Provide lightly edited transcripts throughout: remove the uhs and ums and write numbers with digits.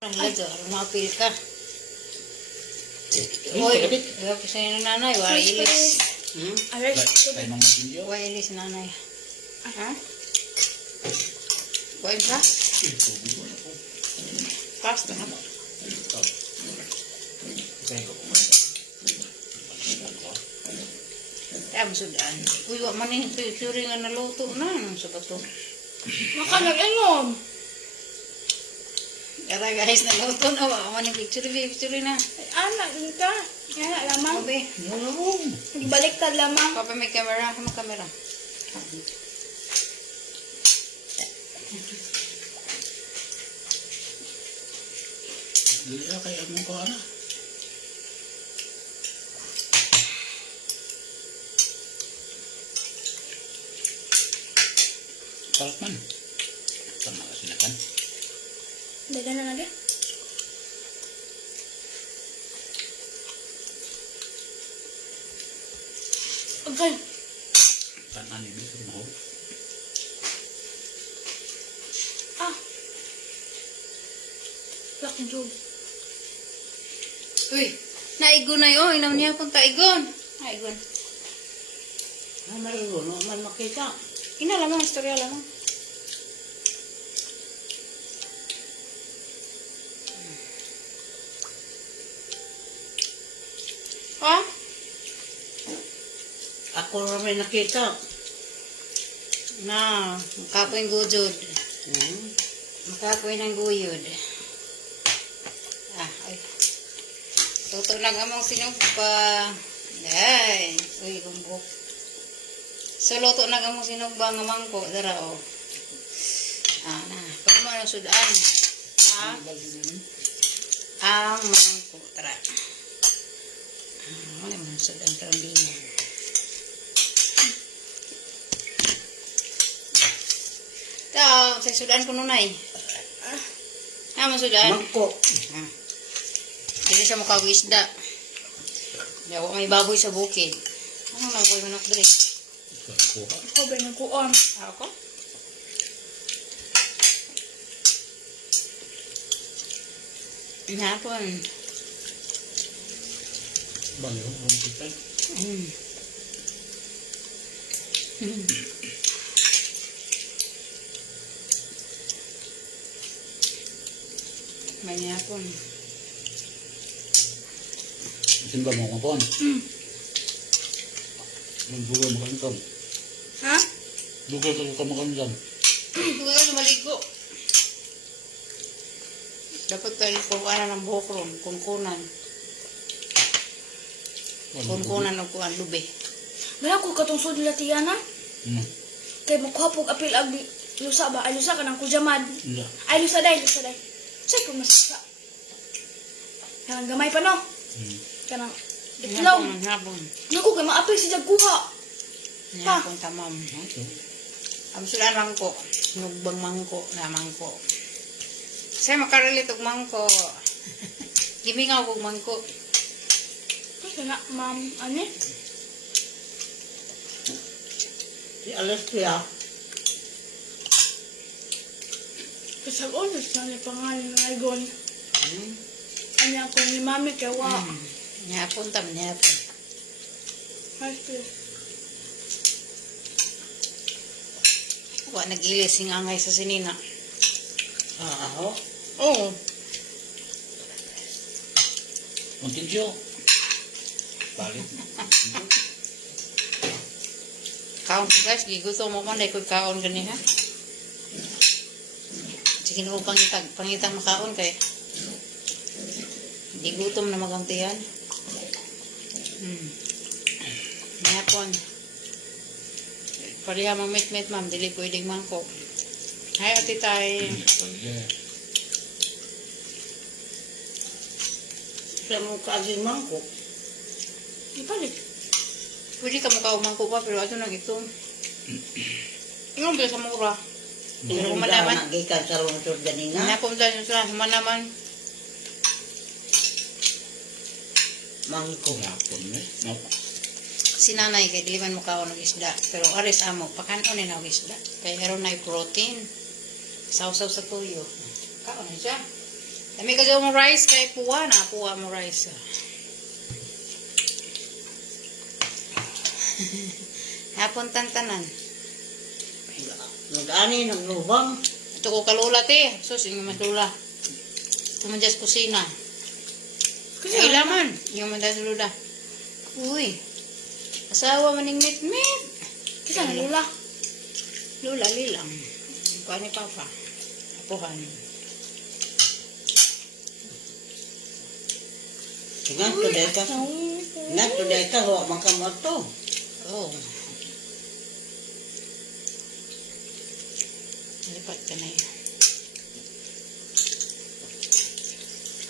Lajo, napil ka. Oy, ayaw ko sa'yo ng nanay, wala ilis. Wala ilis nanay. Ha? Wala ka? Pasta na. Kaya masudan. Uy, wala man yung suri nga naluto na. Anong sabat to? Makanag-inom. Kaya guys, naluto na. Wala man yung picture na. Ay, anak, yun ka. Yan, lamang. Sabi, Nagbaliktad lamang. papa may camera. May camera. Dila kaya mo ko ana. Sarap man. Tama kasi na kan. Dagan na lagi. Okay. Kanan ni bisu mo. Ah. Laki job. Uy, naigon na yun. Inam niya kung taigon. Naigon. Maligo no man makita. Ina lamang, istorya lamang. Ha? Ako rin nakita. Na, makapoy ng gujod. Makapoy ng guyod. Ah, ay. Toto na gamang sinugba. Ay, uy, kumbok. So, luto na gamang sinugba nga mangko. Dara, o. Ah, na. Pag mo ang sudaan. Ha? Ang mangko. Tara. Ano naman ang sudaan karang dinner. Tao, sa sudaan ko nunay. Ah, masudan. Mangko. Ah. Hindi siya mukha isda. Hindi ako may baboy sa bukid. Ano na boy manok dali? Kuha. Ako ba nagkuon? Ako? Hapon. Banyo ang kita. May hapon. Simba mo ko pon. Magbuga mo kan. Ha? Buga ka mo kan dyan. Huwag ka maligo. Dapat tayo kukuhanan ng buhok ron. Kunkunan. Kunkunan o kuhan. Lube. Wala ko katungsod nila tiyana. Kay makuha po apil ag lusa ba? Ay lusa ka ng kujamad. Hindi. Ay lusa day, lusa day. Say ko masasa. Kanang gamay pa no? Kanang itlaw. Hapon. Naku kay maapil si Jagkuha. Hapon tamam. Ang sudan mangko. Nugbang mangko na mangko. Saya makaralit og mangko. Gimingaw og mangko. Ay kana ma'am ani? Si Alessia. Kasag-on sa ni pangalan ng Igon. Anya ko ni mami kay wa. Hapon tam hapon. Haspil. Wa nag-ilis sing angay sa sinina. Ako. Oo. Montijo. Balik. Kaon guys, gigusto mo man dai ko kaon gani ha. Sige na ko pangitang makaon kay di gutom na magantihan. Hapon. Pariha mo met ma'am, dili pwedeng mangko. Hay ati tay. Sa mga kaging mangko. Ipalit. Pwede ka mukha umangko pa pero ato nang ito. Ingon ba sa mura? Pero humanaman. Nagikan sa lungsod ganina. Hapon dahil sa humanaman. Mangko. Yapon eh. No. Si nanay kay dili man mukaon og isda pero aris amo pakanon ni og isda kay heron nay protein sausaw sa tuyo kaon na siya Dami ka dyan mo rice kay puwa na. Puwa mo rice. Hapon tantanan. Nag-ani, naglubang. Ito ko kalula te. Sus, yung mas lula. Tuman dyan sa kusina. Ay laman. Yung man dyan sa lula. Uy. Asawa maning mit-mit. Kisa na lula. Lula, lilang. Kuha ni Papa. Apuhan. Nga, today ka. Nga, today ka, huwag makamoto. Oh. Lipat ka na yun.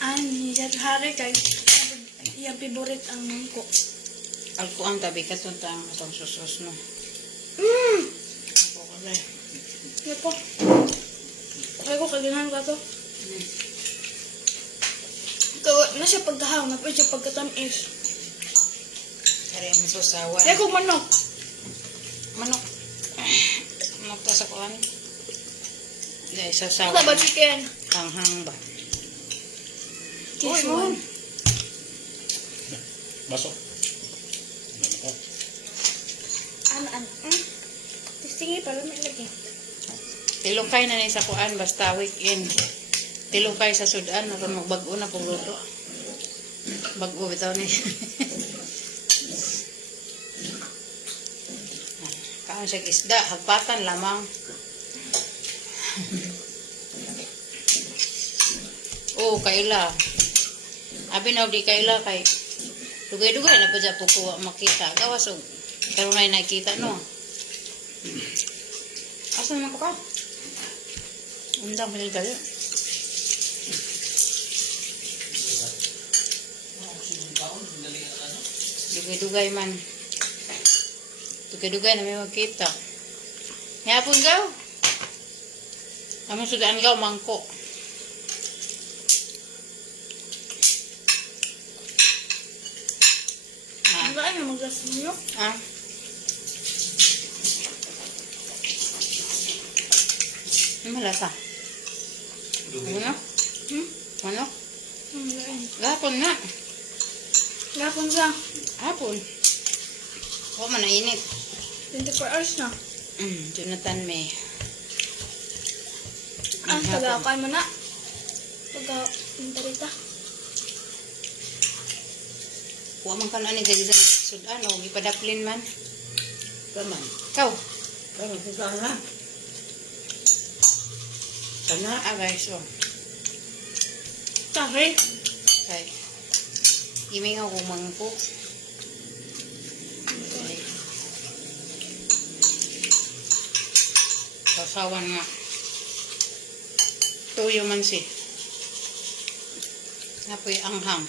Ani, sa hari kay iyang favorite ang mangko. Ako ang tabi ka ito ang atong susos no. Ako ka na. Ano po? Kaya ko kaganahan ka to. Na siya pagkahaw, na po siya pagkatamis. Kaya ang susawa. Kaya ko manok. Manok. Manok to sa kuhan. Dahil sasawa. Ano ba chicken? Hanghang ba? Kiss Uy, one. Baso. Ano ka? Ano? Testingi para may lagi. Tilukay na ni sa kuhan basta weekend. Tilukay sa sudan naron magbag-o na pagluto. Bag-o bitaw ni. Kaon siya isda, hagpatan lamang. Oh, kaila. Abi na di kaila kay dugay-dugay na pa dyan po kuha makita. Gawas o karoon na nakikita no. Asa naman ka pa? Undang malil kayo. Dugay-dugay man. Dugay-dugay na may magkita. Yapon gaw. Among sudaan gaw mangko. Ano ba ay maglas mo? Ah. Ano malasa? Ano na? Ano? Gapon na. Gapon sa Hapon. Huwag man na init. 24 hours na. Jonathan May. Ang tagakan mo na. Pagka-interita. Huwag man ka na ni dali sa sudan o gipadaplin man. Kaman. Ikaw. Kaman, sana. Sana. Ah guys, oh. Sorry. Kay. Imingaw kong mangko. Okay. Sasawan nga. Tuyo man si. Napoy anghang.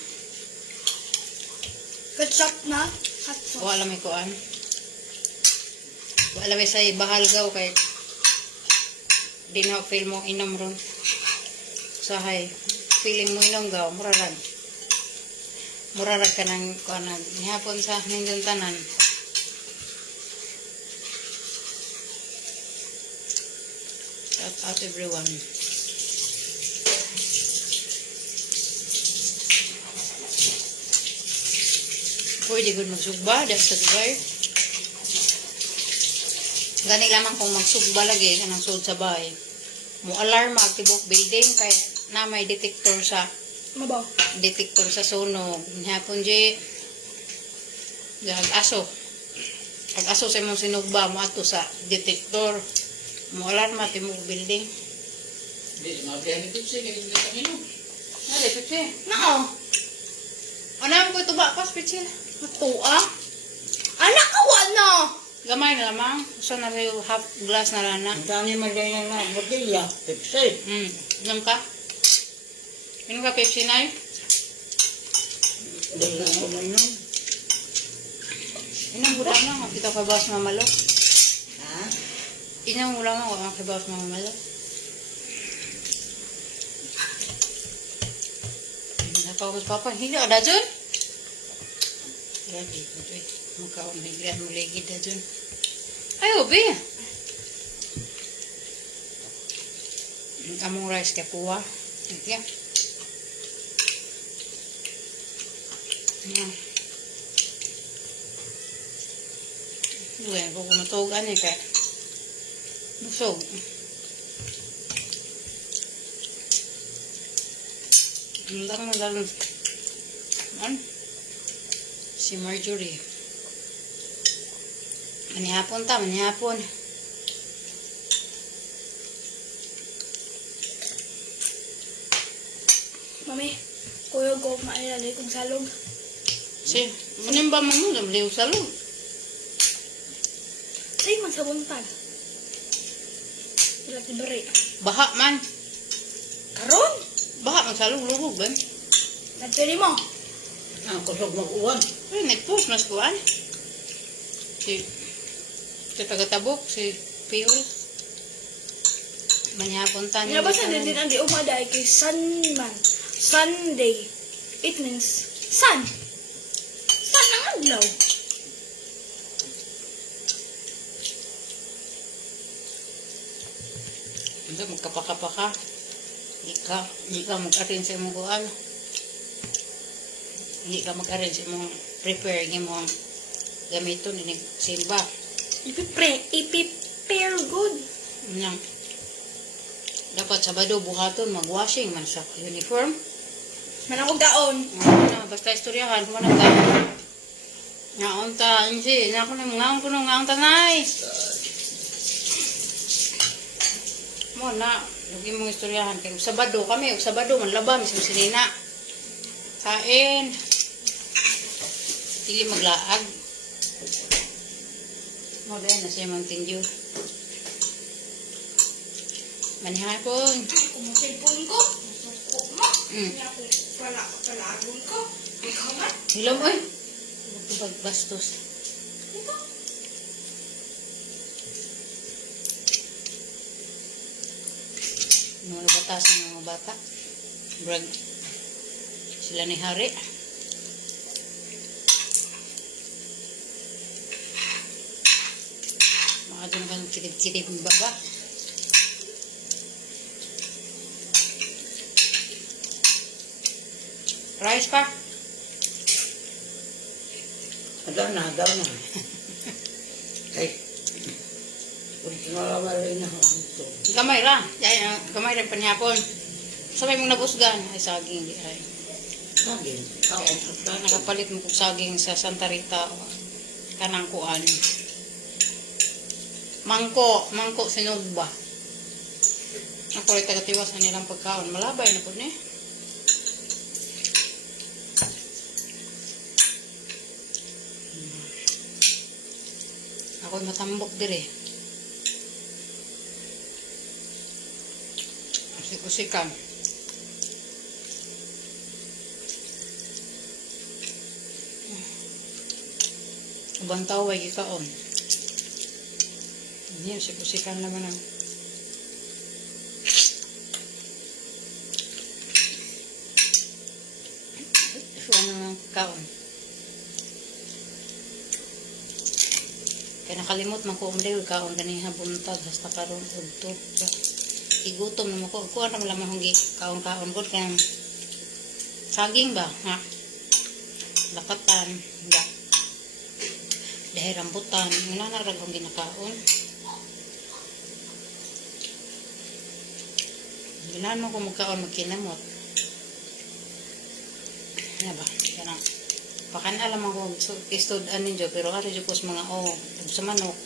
Ketchup na. Hot sauce. Wala may kuan. Wala may say bahal gaw kay di na feel mo inom ron. Sahay. Feeling mo inom gaw. Murarag. Murarag ka ng kuan. Hapon sa ninjong tanan. Shout out everyone. Pwede good magsugba dahil sa lugar. Gani lamang kung magsugba lagi kanang sud sa bahay. Mo alarm tibok building kay na may detector sa Mabaw. sunog. Hapon di aso. Pag aso sa imong sinugba mo ato sa detector. Mo alarm tibok building. Hindi, mabihan ito siya. Hindi ka minum. Nali pipi. Nao. Anam ko tuba pas pichi. Matua. Anak ka wala. Gamay na lamang. Usa na rin half glass na lana. Ang dami madaya na botilya. Pepsi. Inom ka? Inom ka Pepsi na Dahil ako mainom. Inom ko lang na. Kita ka bawas mamalo. Ha? Inom ko lang ako. Ang bawas mamalo. Napakos papa. Hindi ka da dyan? Lagi ko dyan. Makaon na ilan mo lagi da dyan. Ay, ubi. Among rice kay puwa. Thank you. Yan. Buwan ko kumatugan eh kaya busog. Ang lang na lang. Ano? Si Marjorie. Manihapon ta, manihapon. Mami, kuya ko mailalay kong salog. Si, manimba mo mo, liw sa loob. Ay, man sa buntag. Wala tibari. Baha man. Karon? Baha man sa loob, lubog ba? Nagpili mo. Ang kusog mag-uwan. Ay, nag-post mas kuan. Si taga-tabok, si Pio. Manihapon ta. Nabasa din din ang di umaday kay Sunman. Sunday. It means sun. Sun ang adlaw. Hindi, magkapaka-paka. Hindi ka mag-arrange sa imong kuan. Hindi ka mag-arrange sa imong prepare ng imong gamiton ni silba. Ipi-prepare good. Yang dapat Sabado buhaton mag-washing man sa uniform. Manang og daon. Basta istoryahan mo na ka. Ngaon ta, hindi. Ngaon ko nung ngaon ta nay. Mo na, lagi mong istoryahan. Kaya Sabado kami, Sabado man laba, mismo sinina. Kain. Dili maglaag. Mo dahil na siya Mountain Dew. Manihapon. Kung mo cellphone ko, masuko mo. Kaya ako palagon ko. Ikaw man. Hilom, oy. Magtubag bastos. Mga batasan ng mga bata. Brag. Sila ni Hari. Mga doon kang kitib-kitib ng baba. Rice pa. Agaw na. Kay, kung sinalamalay na ako dito. Gamay ra. Gamay rin panihapon. Sabay mong nabusgan. Ay, saging. Ay. Saging. Kaon sa tayo. Nakapalit mo kong saging sa Santa Rita. Kanang kuan. Mangko sinugba. Ako rin tagatiwas na nilang pagkaon. Malabay na po niya. Ako'y matambok dire. Kusikan. Ubang tawag ikaon. Hindi, kusikan naman ang ano ng kaon. Kaya nakalimot man ko umday kaon ganiha buntag hasta karon udto. Igutom na mo ko. Kuha na lang mahong kaon-kaon ko kaya saging ba ha? Lakatan da. Dahil rambutan wala na rag akong ginakaon. Ginahan mo ko magkaon magkinamot. Ano ba? Kaya pakan alam ako istudan ninyo pero ano dyan ko sa mga sa manok.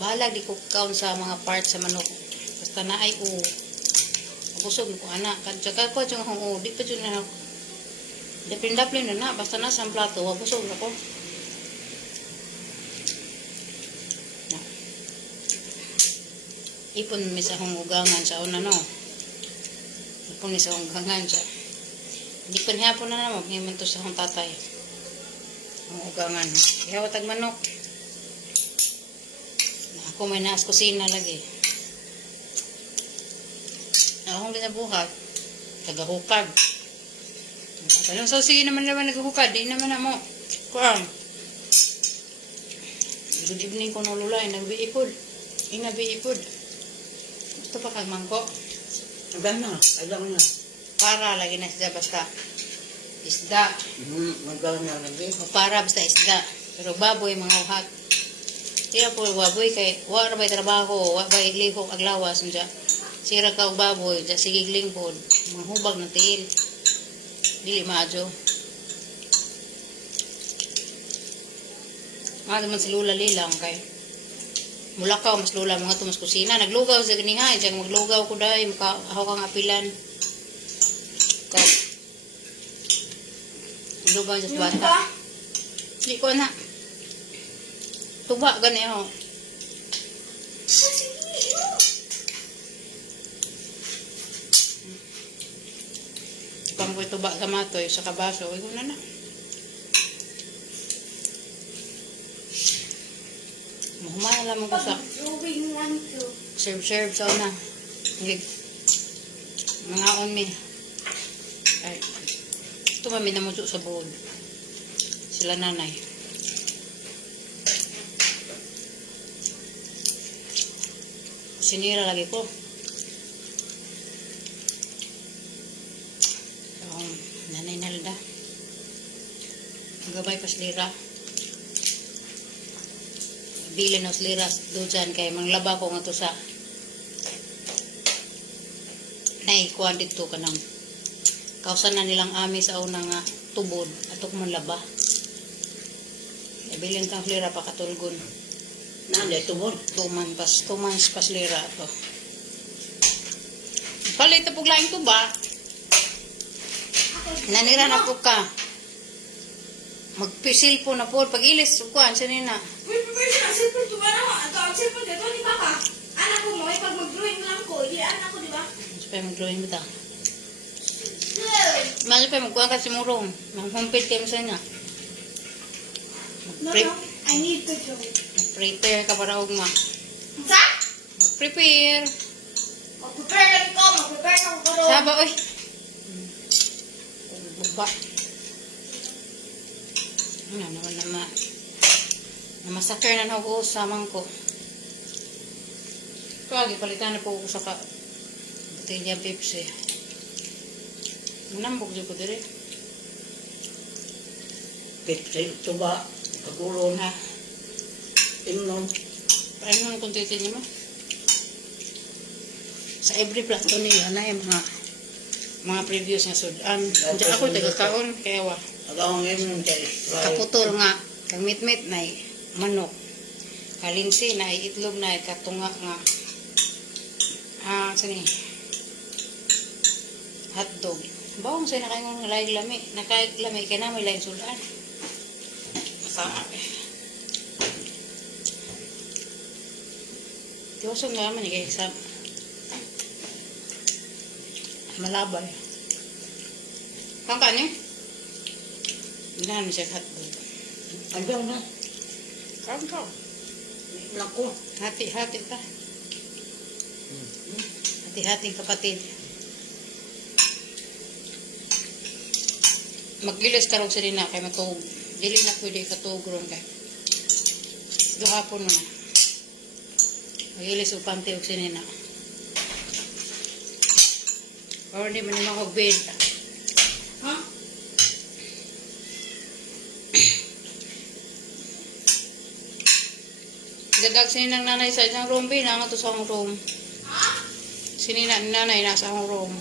Bahala di ko kaon sa mga parts sa manok. Basta na ay busog ko anak. Tsaka ko dyan kung di pa dyan na daplin na basta na sa plato busog na ko. Ipon mi sa akong ugangan sa una no. Ipon mi sa akong ugangan siya. Di pa niya po na naman, himan to sa akong tatay. Ang ugangan. Kaya watag manok. Ako may naas kusina lagi. Akong ginabuhat. Tagahukad. Tanong so sige naman naghukad. Di naman na mo. Kuang. Good evening ko nululay. Nagbiipod. Inabiipod. Gusto pa kag mangko. Agaw na. Agaw na. Para lagi na siya basta Isda. Magawa na lagi. O para basta isda. Pero baboy, mga uhat. Tira po baboy kay wa ra bay trabaho, wa bay lihok aglawas unja. Sira ka og baboy, ja sigigling pod. Mahubag ng tiil. Dili maajo. Mga man si Lula lilang kay mulakaw mas lula mga tumas kusina. Naglugaw sa ganiha, dyan maglugaw ko dahil makahaw kang apilan. Kay lugaw sa Yung bata. ba? Hindi ko na. Tuba gani ho. Pang ko tuba sa matoy sa kabaso. Uy ko na na. Mahumana lamang ko sa Drawing 1, 2. serve sa una. Ngig. Mga on me. Ay. Ito mami namuso sa bowl. Sila nanay. Sinira lagi ko. Nanay Nalda. Gabay pas lira. Bili nos lira do dyan kay manglaba ko nga to sa naikuan dito ka ng kausan na nilang ami sa una nga tubod atok man laba. Ibilin kang lira pa katulgon. Nanda tubod. 2 months pas lira to. Palit na puglaing to ba? Nanira na po ka. Magpisil po na po. Pag-ilis, kuhan, sanina. Uy, pwede na, cellphone ko ba naman? Ito, ang cellphone dito, di ba ka? Anak ko, may pag mag-drawing lang ko, hindi anak ko, di ba? Mas pa mag-drawing mo ta. Mas pa magkuhan ka si Murong. Mag-humpit kayo sa niya. No, no, I need to draw. Mag-prepare ka para ugma. Sa? Mag-prepare. Mag-prepare lang ko, mag-prepare lang ko. Saba, oy. Baba. Ano naman naman. Namasakar na ako sa mangko. Kagi, palitan na po ako sa botelya Pepsi. Manambog dyan ko dire. Pipsi, tuba, pagulon, Ha? imnon. Paano naman kung titin mo? Sa every plato nila na yung mga previous nga sudan. Diyan ako taga-kaon, kaya wa. Agawang imnon kay Israel. Kaputol nga, kang mit-mit na manok. Kalinsi na itlog na katunga nga. Sani? Hotdog. Bawang sa'yo nakaingon nga laing lami. Nakailami ka na may laing sudan. Masama. Tiwasong nga naman kay sa malabay. Kang kanin? Ginahan siya hotdog. Agaw na. Kang ka. Naku. Hati-hati ta. Hati-hating kapatid. Maglilis karong sa na kay matug. Dili na pwede katugron kay. Gahapon mo na. Maglilis upante og sinina. Or di man ni mahugbid. Ha? Dadag sininang nanay sa isang room, binang to sa akong room. Sinina ni nanay nasa akong room.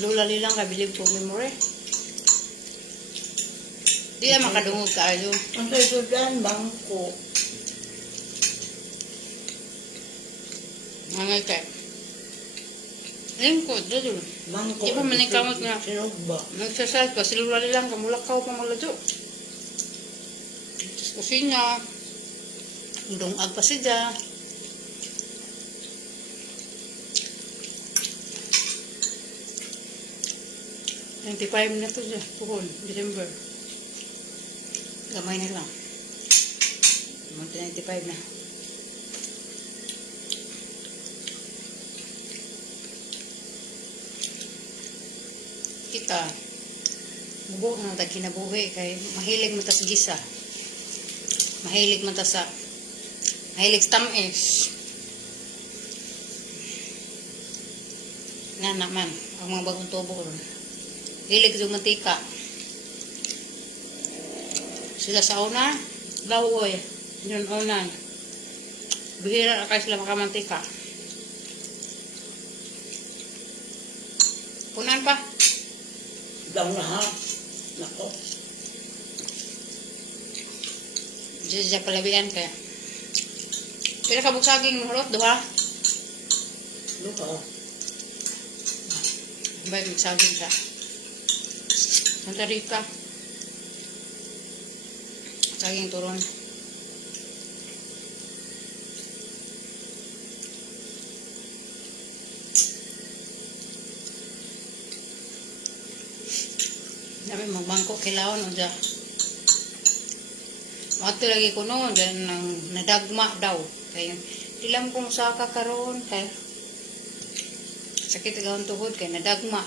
Lula lilang kabilib ko memory. Di na makadungog ka ayo. Ang sa sudan, bangko. Ngangay ka. Lingkod, dito. Bangko. Di ba manikamot nga? Sinugba. Nagsasal pa, silula lilang kamulakaw pa maladyo. Tapos kusina. Dungag pa siya. $95 na to siya. Puhon, December. Gamay na lang. $95 na. Kita. Bubo na ta kinabuhi kay mahilig mo ta sa gisa. Mahilig mo ta sa mahilig sa tamis. Nga naman, ang mga bagong tubo ron. Hilig yung mantika. Sila sa una, lawoy. Yun unan. Bihira na kayo sila makamantika. Punan pa. Daw na ha. Nako. Diyan palabian kaya. Pila ka buksaging hulot, duha? Luka. Baik magsaging ka. Santa Rita. Saging turon. Dami magbangko kilaon o dyan. Mato lagi ko noon, dyan nadagma daw. Kaya ilang kong saka karon kaya sakit agawang tuhod kaya nadagma.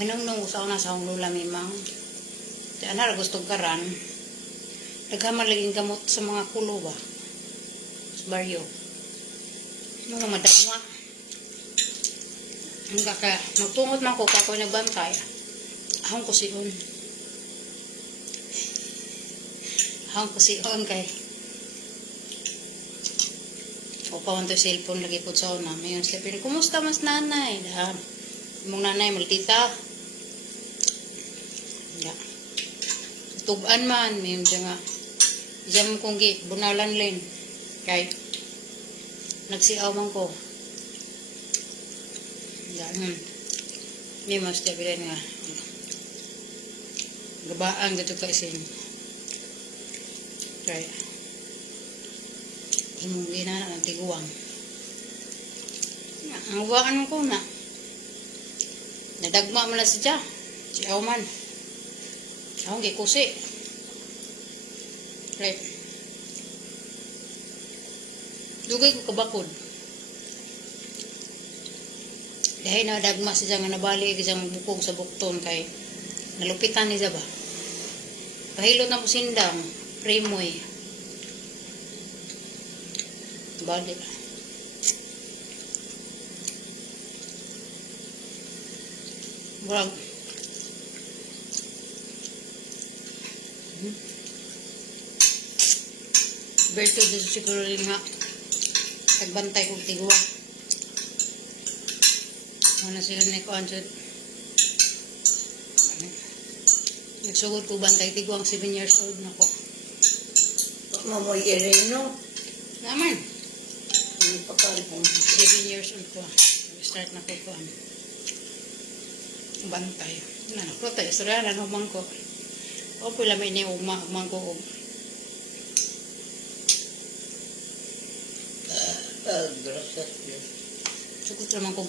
Minumnong usaw na sa akong lula mimang. Diyan na gusto karan. Naghamar laging gamot sa mga kulo ba. Sa baryo. Mga madagma. Hanggang kaya magtungod man ko kako nagbantay. Ahong ko siyon. Ahong ko siyon kay upawan to cellphone lagi po sa una. Mayon sila pero kumusta mas nanay? Mong nanay maltita. Ya. Tuban man mayon siya nga. Diyan kong bunalan len. Kay nagsiaw man ko. Yan. May mas tabilan nga. Gabaan gato ka isin. Kaya imong gina na tiguang. Ang waan ko na. Nadagma man na siya. Si Auman. Ako gikusi. Right. Dugay ko kabakod. Dahil nadagma siya nga nabali isang bukog sa bukton kay nalupitan niya ba. Pahilot na po sindang. Primoy. Balik. Wag. Berto dito siguro rin nga. Nagbantay kong tigwa. Ano sila na ikuan siya. Nagsugod ko bantay tigwang 7 years old na ko. Mamoy Ireno. Naman. Hindi pa kalpong. 7 years old ko. Start na ko kuan. Bantay. Protay. Istorya na humang ko. O pala may ni umang ko. Gracias. Sukot naman ko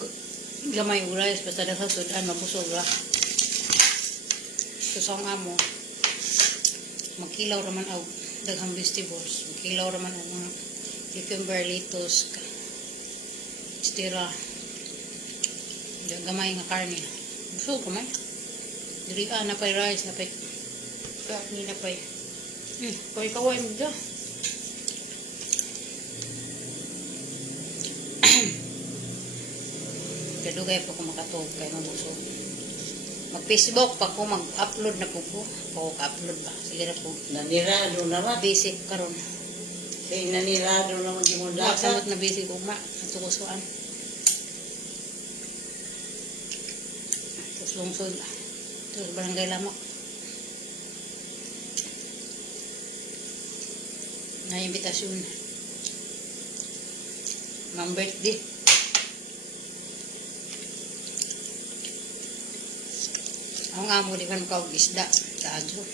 gamay urais. Basta na sa sudan. Mabusog ra. So sa amo. Magkilaw raman og daghang vegetables. Magkilaw raman og mga cucumber, lettuce, stira. Gamay nga karne. Busog kamay. Diri na pay rice na pay. Ni na pay. Pay kaway mo dyan. Kadugay po ko makatog kay mabusog. Mag-Facebook pa ko, mag-upload na po ko. Upload ba? Sige na po. Nanirado naman. Basic karon. Kaya nanirado naman yung mga data. Samot na basic ugma. Natukusuan. Tapos lungsod. Tapos barangay lamok. Na imbitasyon. Mang birthday. Ang amo di kan kau isda sa adyo.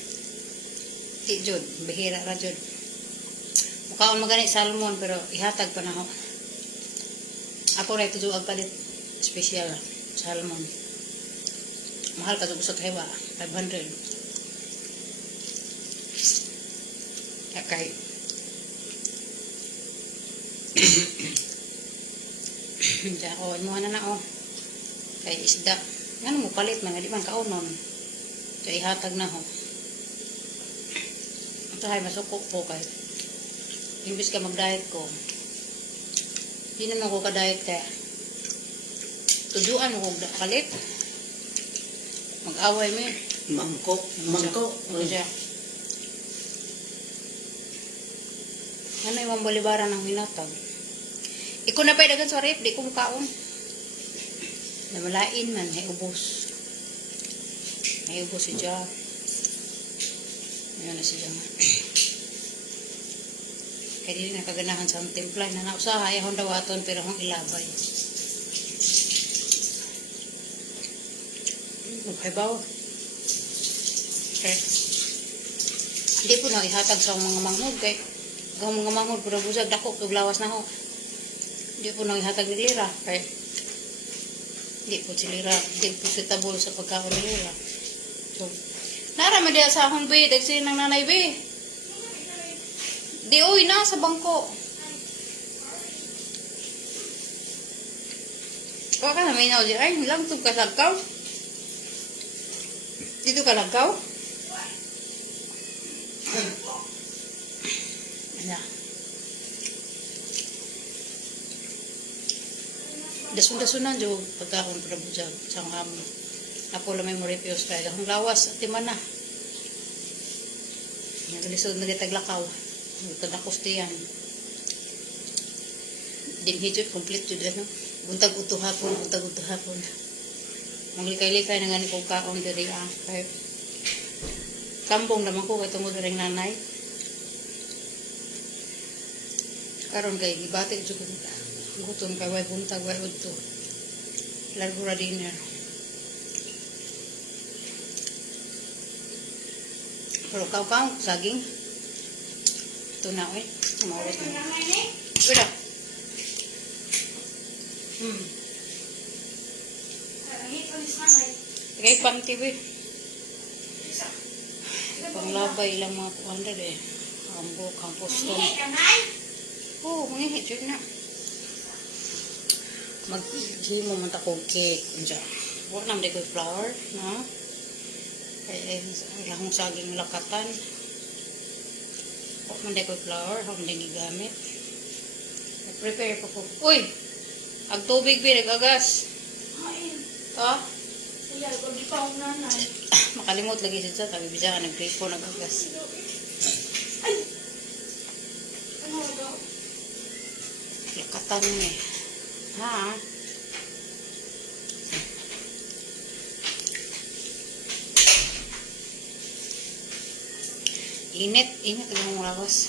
Ti jud, bihira ra jud. Mukaon magani salmon pero ihatag pa na ako. Ako ra ito jud palit special salmon. Mahal ka jud sa kaywa, 500. Kay Diyan ko, mo na na oh. Kay isda. Ano mo palit man, di man kaunon. Kaya ihatag na ho. Ito ay masuko ko kay. Imbis ka mag-diet ko. Di naman ko ka-diet kaya. Tuduan ko kalit. Mag-away mi. Mangkok. Mangkok. Ano siya? Ano yung balibaran ng hinatag? Ikaw na pa dagan sa rep, di ko mukaon. Namalain man, may ubos. May ubos si Jah. Ayan na si Jah. Kaya di nakaganahan sa templa. Nanausaha, ayaw daw aton, pero hong ilabay. Magkaibaw. Okay. Hindi po na ihatag sa mga manghod kay ang mga manghod pura busag dako kag lawas na ho. Hindi po na ihatag ni Lira kay hindi po si Lira, hindi po suitable sa pagkaon ni Lira. So, nara man diya sa akong be, dagsi ng nanay be. Di oy na sa bangko. Kuha ka na may naw di ay lang tug kasagkaw. Dito ka lagaw? Ano? Dasun-dasunan jo pagkakon para bujag sa kami. Ako lang may mo refuse kaya ang lawas at timan na. Naglisod na gitaglakaw. Nagtadakos diyan. Din hijot complete jud ano. Buntag-uto hapon, buntag-uto hapon. Maglikay-likay na nga ni kong kaon diri kay kambong naman ko kay tungod ring nanay. Karon kay gibati jud ko gutom kay way buntag way udto. Largo ra dinner. Pero kaw saging. Ito na eh. Maulit na. Pira. Kay pang TV. Panglabay lang mga kuandar eh. Ambok, ang poston. Oo, mangihi dyan na. Mag-himo man takong cake. Huwag naman di ko flour. Na? Kaya lahong saging lakatan. Huwag man di ko flour. Huwag man di gamit. Nag-prepare pa ko. Uy! Ang tubig ba, nag-agas. Ta? Makalimot lagi siya tabi bisa ka nag-gripo nag-agas. Lakatan niya eh. Ha? Init ang mga lawas.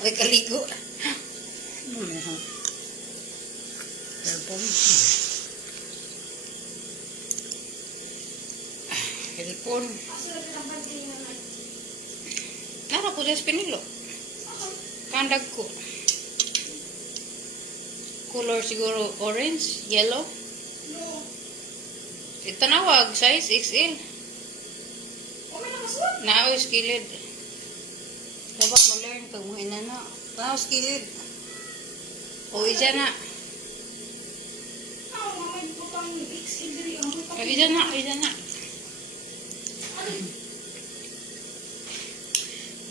Okay, kaligo. Ano mo ha? Airpon. Airpon. Nara ko des pinilo. Kandag ko. Color siguro orange, yellow. Itanawag size XL. Naaw skilid. Dapat ma-learn pag mo inana. Naaw skilid. O isa na. Isa na.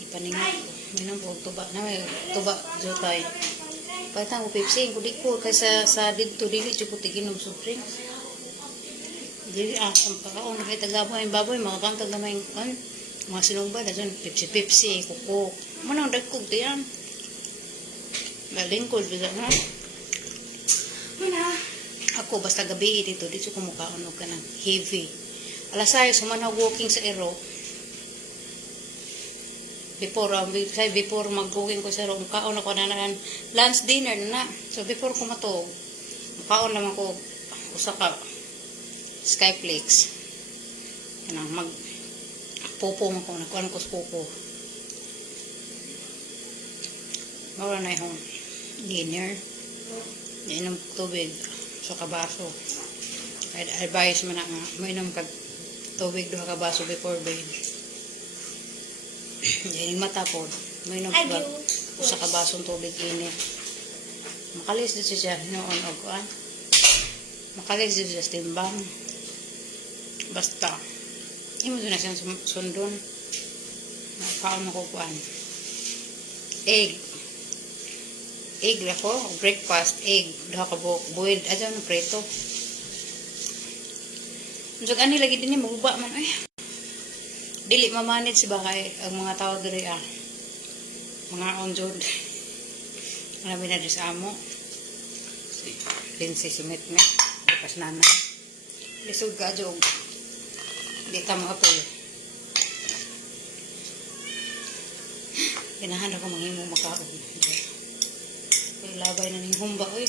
Ipaningat ko. Minang po tuba na may tuba jotay. Pagtang ko Pepsi ko di ko kaysa sa dito dili jud ko tiginom soft drinks. Dili ang pagkaon kay tagaboy baboy makakantag na may mga sinugba na dyan, Pepsi, kuko. Manang dagkog diyan. Galing ko, bisa na. Ako, basta gabi dito, dito ko mukhaon ka ng heavy. Alasay, sumanag walking sa ero. Before mag-walking ko sa ero, mukhaon ako na lunch dinner na. So, before ko matog, mukhaon naman ko, usa ka, Skyflakes. Mag popo mo ko, nakuha ko sa popo. Mawala na yung dinner. Inom tubig sa kabaso. Advice mo na nga, mainom kag tubig doha kabaso before bed. Yan yung matapod. Mainom kag sa kabasong tubig init. Makalis dito siya noon o kuan. Makalis dito siya timbang. Basta. Imo na siyang sundon. Nakaon mo ko kuan. Egg. egg ako, breakfast, egg, duha ka buok, buwid, adyan ng preto. Unsa ani lagi din maguba man ay. Dili mamanage ba kay ang mga tao diri mga onjod. Marami na din sa amo. Linsi sumit me, bukas nana. Lisod ka jog. Di ta mo apil. Ganahan ako manghimong makaon. Kay labay na ning humba oy.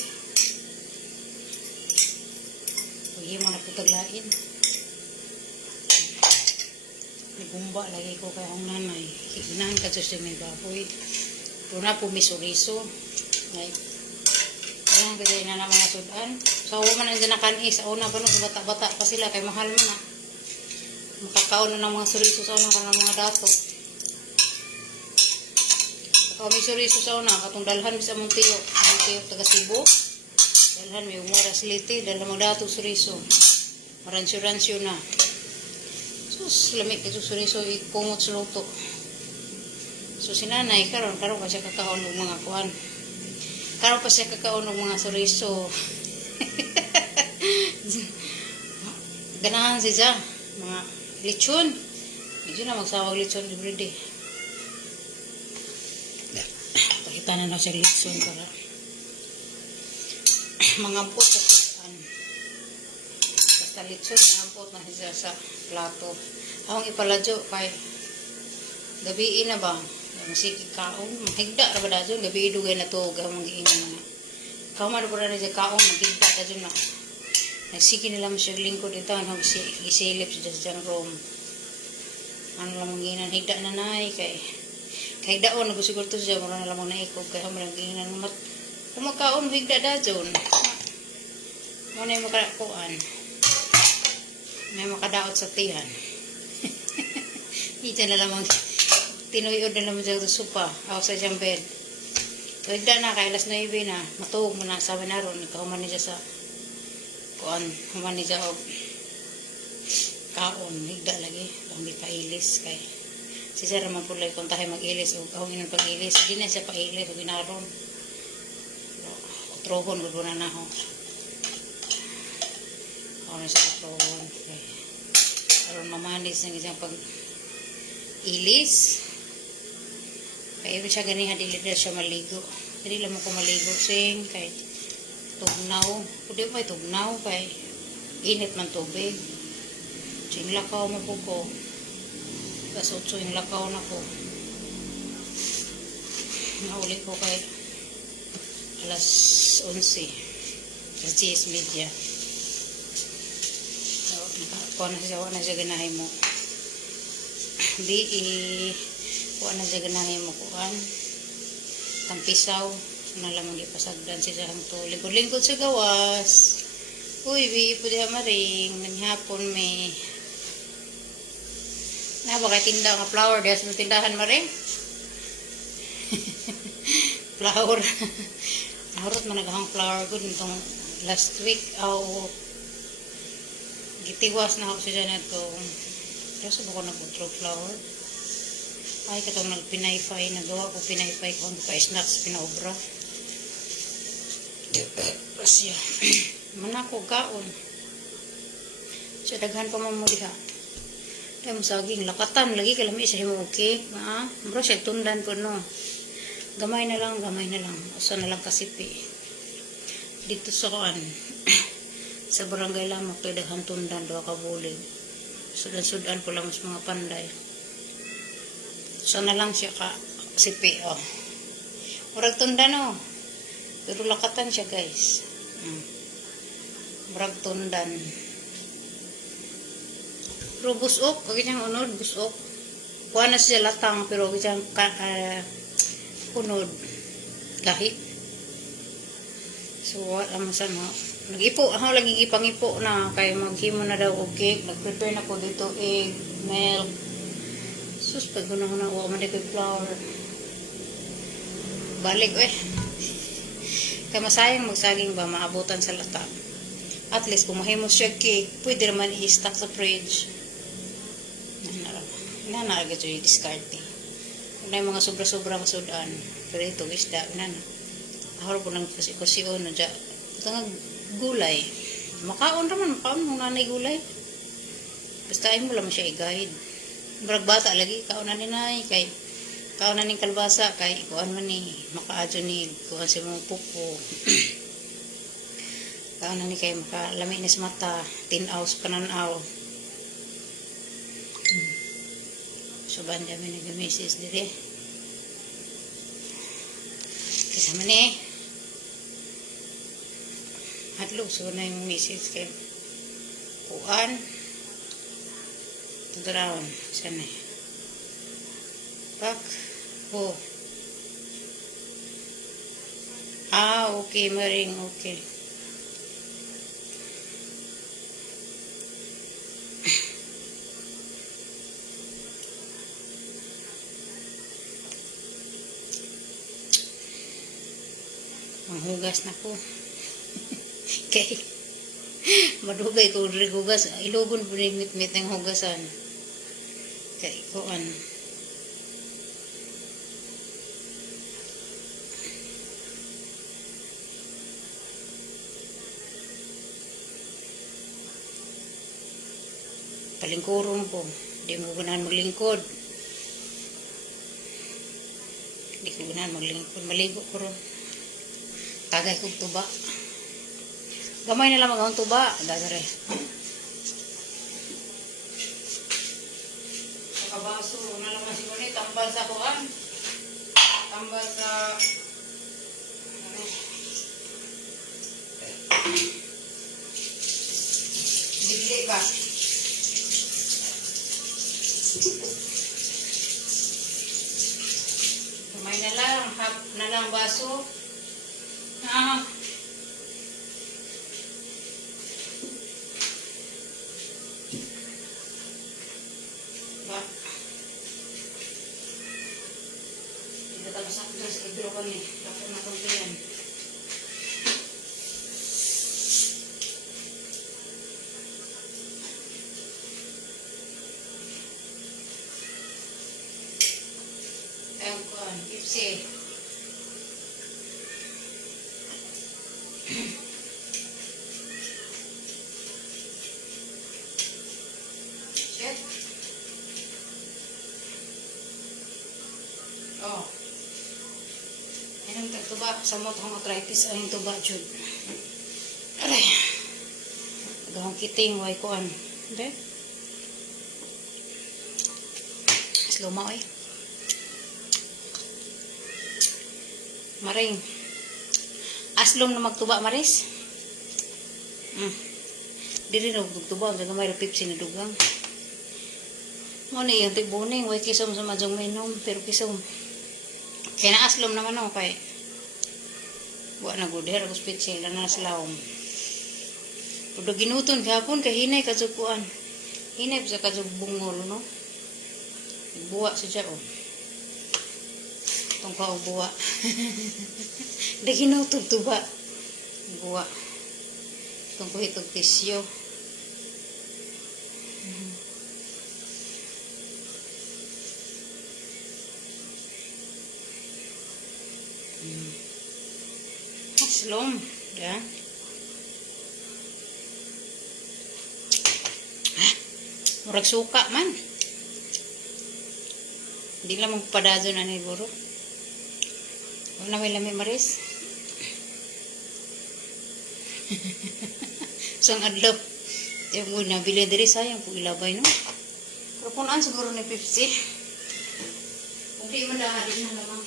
Paghimo na ko taglain. Nagumba lagi ko kay ang nanay. Ganahan ka sa may baboy. Tuna po misuriso. Like, ayan, kasi na mga sudan. So, man nandiyan na kanis. Sa una pa nung bata-bata pa sila. Kay mahal mo na. Makakaon na ng mga suriso sa una ka ng mga dato. Kung may suriso sa una, katong dalhan sa mong tiyo. Mong tiyo taga Cebu. Dalhan may umura siliti. Dalhan mga dato suriso. Maransyo-ransyo na. Sus, lamig ito suriso. Ipungot sa luto. So, sinanay, karon pa siya kakaon ng mga kuhan. Karon pa siya kakaon ng mga suriso. Ganahan siya. Mga lechon. Medyo na magsawag lechon everyday. Pakita na siya lechon para mangampot sa sudan. Basta lechon, mangampot na siya sa plato. Akong ipaladyo kay gabi na ba? Ang sikik kaon, maghigda na ba na dyan? Gabi idugay na to, gamang giingan na. Kaumar po na siya kaon, maghigda na dyan na. Nagsiki nila mo siya lingkod ito, gisilip siya sa dyan room. Ano lang mong ginan, higda na na kay daon, nagsiguro to siya, mura na lang mong naikog, kaya malang ginan mo. Kung magkaon, higda na dyan. Muna yung makarakuan. May makadaot sa tiyan. Ito na lamang tinuyod na naman siya sa sopa. Ako sa siyang bed. So, higda na, kay alas 9 na. Matuog mo na, sabi na ron. Ikaw man niya sa kuan. Human niya o kaon. Higda lagi. Kung di pailis. Kay si Sir naman pulay kung tayo mag-ilis. O kung yun pag-ilis. Hindi na siya pailis. O ginaron. Trohon. Gulo na ho. Ako na siya trohon. Okay. Karon mamanis na isang pag-ilis. Kaya ibig siya ganihan, dili na siya maligo. Dili lang mo ko maligo, sing, kay tugnaw. Kung pa tugnaw, kay init man tubig. So, yung lakaw mo po ko. Tapos 8 yung lakaw na ko. Nauli ko kay alas 11. Alas 10 media. So, nakakuha na siya ganahin mo. Kuha na siya ganahin mo kuhan. Tampisaw. Nalamang di pasagdan siya ang to. Lingkod-lingkod sa gawas. Uy, po diha maring. Nanghapon may. Baka tinda nga flower. Diha sa tindahan maring. Flower. Nahurot man naghang flower good nitong last week. Gitiwas na ako siya dyan at kung kasi ba ko nag-throw flower? Ay, katong nagpinaypay. Nagawa ko pinaypay ko. Hindi pa snacks, pinaobra. Pasya. Manako, kaon. Siya, daghan pa mo diha. Dahil mo saging, lakatan. Lagi ka lami sa himong cake. Bro, siya, tundan ko, no. Gamay na lang. Usa na lang kasipi. Dito sa kuan. Sa barangay lamang, kaya daghan tundan, doha ka bulig. Sudan-sudan po lang mas mga panday. So na lang siya ka sipi, Murag tundan, Pero lakatan siya, guys. Murag tundan. Pero busok, kaya siyang unod, busok. Kuha na siya latang, pero kaya siyang unod. Lahit. So, wala mo sa nag-ipo, ako lagi ipangipo na kay maghimo na daw og cake. Nag-prepare na ko dito egg, milk. Sus, pag hunahuna ko man dito flour. Balik kay masayang magsaging ba maabutan sa lata. At least kung mahimo siya cake, pwede naman i-stock sa fridge. Nana agad yung discard. Kung na yung mga sobra-sobra masudan. Pero ito isda, nana. Ahor po ng kusi-kusion na dya. Tangag gulay. Makaon raman, makaon kung nanay gulay. Basta ay mo lang siya i-guide. Barag bata lagi, kaonan ni nay, kay kaonan ni kalbasa, kay kuan man ni, makaadyo ni, kuan si mong pupo. Kaonan ni kay makalami ni sa mata, tinaw sa pananaw. So, banda may nag-misis dire. Kasama ni, hadlok, so na yung misis kay kuan. Tudarawan, sana. Pak, oh. Ah, okay, maring, okay. Manghugas na ko. Okay. Madugay ko rin hugas. Ilugon po rin mit ng hugasan. Kaya kuan. Palingkurong po. Di mo ganahan maglingkod. Di ko ganahan maglingkod. Maligo ko ron. Tagay kong tuba. Gamay na lang ang tuba. Dadare. Kabaso na naman si Moni. Tambal sa kuan. Tambal sa... Ano? Bigli ba? Gamay na lang. Hap na lang baso. Ah. Ba? Hindi tapos ako dyan sa ibro kami. Tapos na kong yan. Ayun ko, Ipsi. Shit. Oh. Anong tagtuba sa motong arthritis ay tuba jud. Aray. Gawang kiting way kuan. Be. Sloma oy. Maring. Aslom na magtuba maris. Diri na magtuba sa gamay ra Pepsi na dugang. Mo ni yung tibuning way kisom sa majong minom pero kisom. Kaya na aslom naman no kay. Wa na guder ako Pepsi na naslawom. Pudo ginuton gapon kay hinay kajukuan. Hinay sa kajug bungol no. Buwa sa siya oh. Tong pa buwa. Dagino tuba. Buwa. Tong ko itog tisyo. Aslom. Ya. Murag suka man. Hindi lang magpadazo na ni Buro. Wala may lami maris. Sang adlaw. Yung mo nabili diri sayang po ilabay no. Pero punaan siguro ni 50. Kung di man dahil na lamang.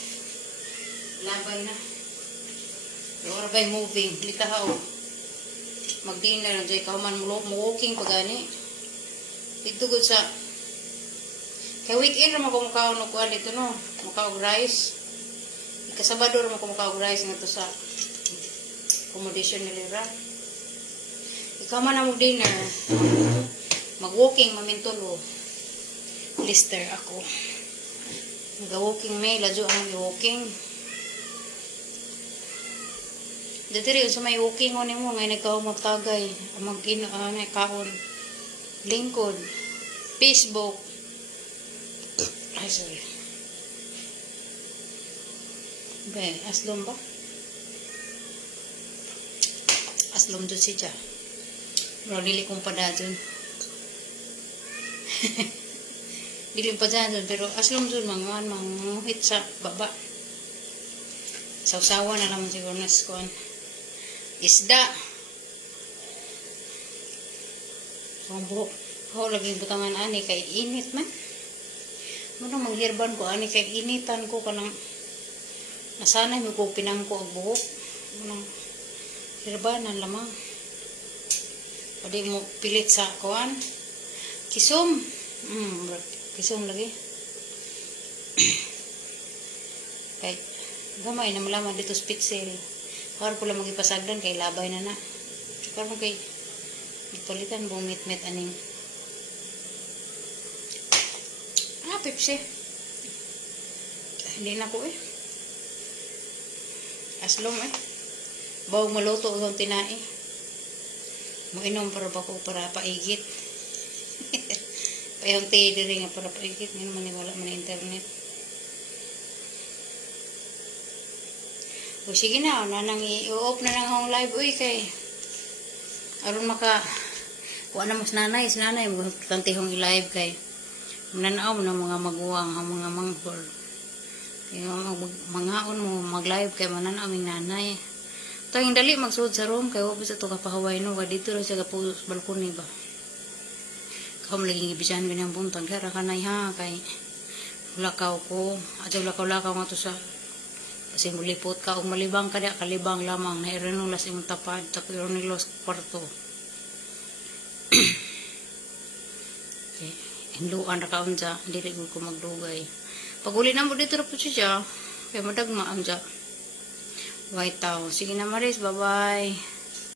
Labay na. Yung rabay moving. Lita ka o. Mag-dinner na dyan. Kauman mo walking pagani. Dito good sa kaya weekend naman ko mukhaon no kuha dito no. Mukhaog rice. Ikasabado naman ko mukhaog rice nga to sa accommodation nila. Ikaw man na mag-dinner. Mag-walking mamintulo. Lister ako. Mag-walking may. Ladyo ang walking. Dito rin sa may walking mo ni mo. Ngayon ikaw magtagay. Mag-kaon. Lingkod. Facebook. Ay, sorry. Be, aslom ba? Aslom dun si Cha. Pero dili kong padadun. Dili pa dyan pero aslom dun manguhit sa baba. Sausawa na lang siguro na skon. Isda. So, ang buhok. Ako lagi butangan ani kay init man. Muna manghirban ko ani kay initan ko kanang nasanay mo ko pinangko ang buhok. Munang hirbanan lamang. Pwede mo pilit sa kuan. Kisum. Kisum lagi. Kay gamay na malaman dito sa pixel. Para pula magipasagdan kay labay na na. Tsaka mo kay ipalitan bumit-mit aning. Pepsi. Hindi na ko Aslom Baw maluto ang tinai. Moinom para ba ko para paigit. Payong tede rin nga para paigit. Ngayon maniwala man na internet. O sige na, nanang i-off na lang akong live. Uy, kay aron maka kuha na mas nanay. Sinanay, magkantihong i-live kay mananaw ng mga maguwang, ang mga manghol. Kaya mangaon mo, mag-live kay mananaw ang nanay. Tayong dali, magsuod sa room, kaya wapos ito kapahaway no, kaya dito rin siya kapos balkoni ba. Kaya mo laging ibisyan ganyang buntag, kaya rakanay ha, kay lakaw ko, at yung lakaw-lakaw nga to sa kasi mulipot ka, kung malibang ka niya, kalibang lamang, na irenulas yung tapad, tapos ironilos kwarto. Okay. Hinduan ra kaon dya, dili ko magdugay. Pag uli na mo dito ra po siya, kaya madagmaan dya. White towel. Sige na Maris, bye-bye.